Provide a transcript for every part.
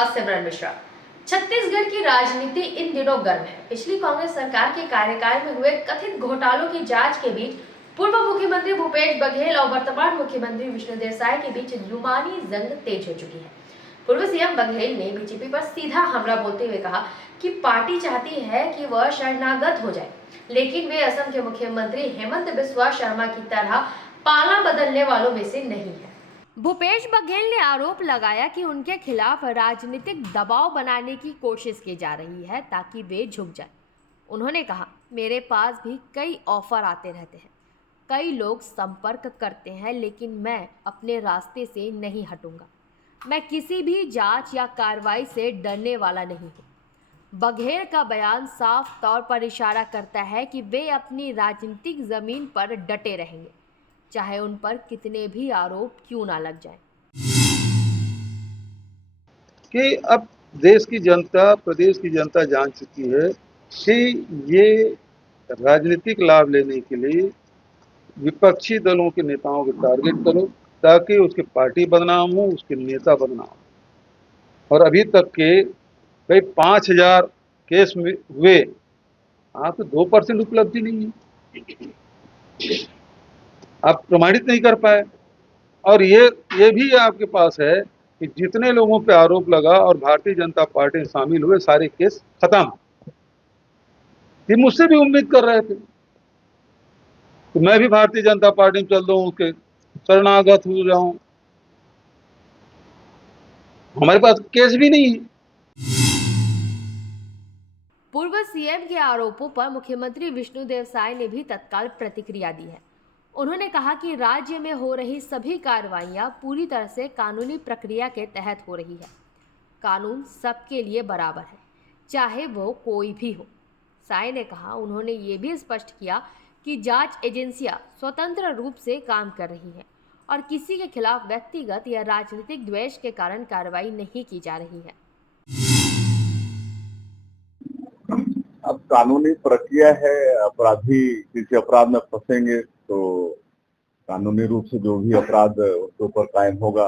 साथ सिमरन मिश्रा। छत्तीसगढ़ की राजनीति इन दिनों गर्म है। पिछली कांग्रेस सरकार के कार्यकाल में हुए कथित घोटालों की जांच के बीच पूर्व मुख्यमंत्री भूपेश बघेल और वर्तमान मुख्यमंत्री विष्णुदेव साय के बीच जुबानी जंग तेज हो चुकी है। पूर्व सीएम बघेल ने बीजेपी पर सीधा हमला बोलते हुए कहा कि पार्टी चाहती है कि वह शरणागत हो जाए, लेकिन वे असम के मुख्यमंत्री हेमंत बिस्वा शर्मा की तरह पाला बदलने वालों में से नहीं है। भूपेश बघेल ने आरोप लगाया कि उनके खिलाफ राजनीतिक दबाव बनाने की कोशिश की जा रही है ताकि वे झुक जाएं। उन्होंने कहा, मेरे पास भी कई ऑफर आते रहते हैं, कई लोग संपर्क करते हैं, लेकिन मैं अपने रास्ते से नहीं हटूंगा। मैं किसी भी जांच या कार्रवाई से डरने वाला नहीं हूँ। बघेल का बयान साफ तौर पर इशारा करता है कि वे अपनी राजनीतिक जमीन पर डटे रहेंगे, चाहे उन पर कितने भी आरोप क्यों ना लग जाएं। कि अब देश की जनता, प्रदेश की जनता जान चुकी है कि ये राजनीतिक लाभ लेने के लिए विपक्षी दलों के नेताओं को टारगेट करो ताकि उसकी पार्टी बदनाम हो, उसके नेता बदनाम हो। और अभी तक के कई 5,000 केस में हुए, आप तो 2% उपलब्धि नहीं है, आप प्रमाणित नहीं कर पाए। और ये भी आपके पास है कि जितने लोगों पे आरोप लगा और भारतीय जनता पार्टी में शामिल हुए, सारे केस खत्म। ये मुझसे भी उम्मीद कर रहे थे कि मैं भी भारतीय जनता पार्टी में चल दूं, कि शरणागत हो जाऊं। हमारे पास केस भी नहीं है। पूर्व सीएम के आरोपों पर मुख्यमंत्री विष्णुदेव साय ने भी तत्काल प्रतिक्रिया दी है। उन्होंने कहा कि राज्य में हो रही सभी कार्रवाइयां पूरी तरह से कानूनी प्रक्रिया के तहत हो रही है। कानून सबके लिए बराबर है, चाहे वो कोई भी हो। साय ने कहा, उन्होंने ये भी स्पष्ट किया कि जांच एजेंसियां स्वतंत्र रूप से काम कर रही हैं और किसी के खिलाफ व्यक्तिगत या राजनीतिक द्वेष के कारण कार्रवाई नहीं की जा रही है। अब कानूनी प्रक्रिया है, अपराधी किसी अपराध में फंसेंगे तो कानूनी रूप से जो भी अपराध उसके ऊपर कायम होगा,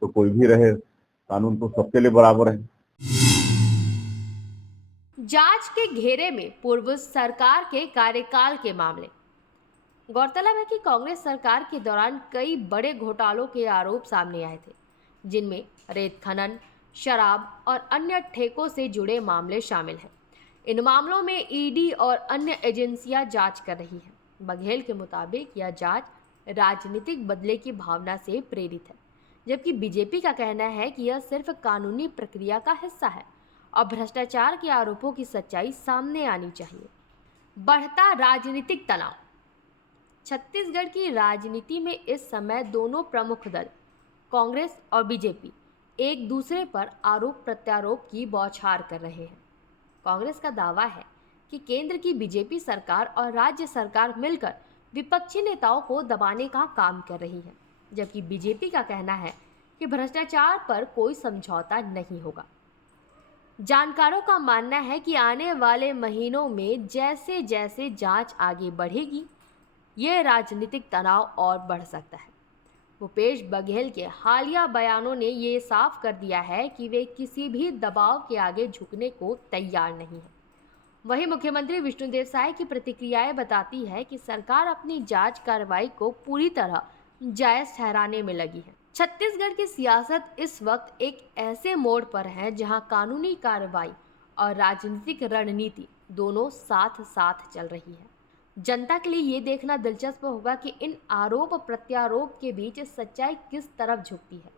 तो कोई भी रहे, कानून तो सबके लिए बराबर है। जांच के घेरे में पूर्व सरकार के कार्यकाल के मामले। गौरतलब है कि कांग्रेस सरकार के दौरान कई बड़े घोटालों के आरोप सामने आए थे, जिनमें रेत खनन, शराब और अन्य ठेकों से जुड़े मामले शामिल हैं। इन मामलों में ईडी और अन्य एजेंसियां जांच कर रही हैं। बघेल के मुताबिक यह जांच राजनीतिक बदले की भावना से प्रेरित है, जबकि बीजेपी का कहना है कि यह सिर्फ कानूनी प्रक्रिया का हिस्सा है और भ्रष्टाचार के आरोपों की सच्चाई सामने आनी चाहिए। बढ़ता राजनीतिक तनाव। छत्तीसगढ़ की राजनीति में इस समय दोनों प्रमुख दल कांग्रेस और बीजेपी एक दूसरे पर आरोप प्रत्यारोप की बौछार कर रहे हैं। कांग्रेस का दावा है कि केंद्र की बीजेपी सरकार और राज्य सरकार मिलकर विपक्षी नेताओं को दबाने का काम कर रही है, जबकि बीजेपी का कहना है कि भ्रष्टाचार पर कोई समझौता नहीं होगा। जानकारों का मानना है कि आने वाले महीनों में जैसे जैसे जांच आगे बढ़ेगी, ये राजनीतिक तनाव और बढ़ सकता है। भूपेश बघेल के हालिया बयानों ने ये साफ कर दिया है कि वे किसी भी दबाव के आगे झुकने को तैयार नहीं है। वहीं मुख्यमंत्री विष्णुदेव साय की प्रतिक्रियाएं बताती है कि सरकार अपनी जांच कार्रवाई को पूरी तरह जायज ठहराने में लगी है। छत्तीसगढ़ की सियासत इस वक्त एक ऐसे मोड़ पर है जहां कानूनी कार्रवाई और राजनीतिक रणनीति दोनों साथ साथ चल रही है। जनता के लिए ये देखना दिलचस्प होगा कि इन आरोप प्रत्यारोप के बीच सच्चाई किस तरफ झुकती है,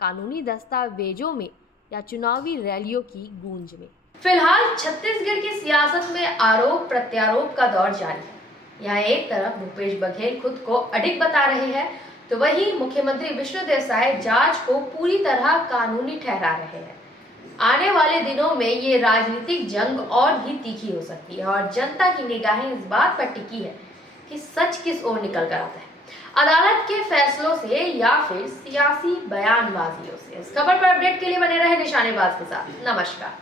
कानूनी दस्तावेजों में या चुनावी रैलियों की गूंज में। फिलहाल छत्तीसगढ़ की सियासत में आरोप प्रत्यारोप का दौर जारी है। यहाँ एक तरफ भूपेश बघेल खुद को अडिग बता रहे हैं, तो वहीं मुख्यमंत्री विष्णुदेव साय जांच को पूरी तरह कानूनी ठहरा रहे हैं। आने वाले दिनों में ये राजनीतिक जंग और भी तीखी हो सकती है और जनता की निगाहें इस बात पर टिकी है कि सच किस ओर निकल कर आता है, अदालत के फैसलों से या फिर सियासी बयानबाजियों से। इस खबर पर अपडेट के लिए बने रहे निशानेबाज के साथ। नमस्कार।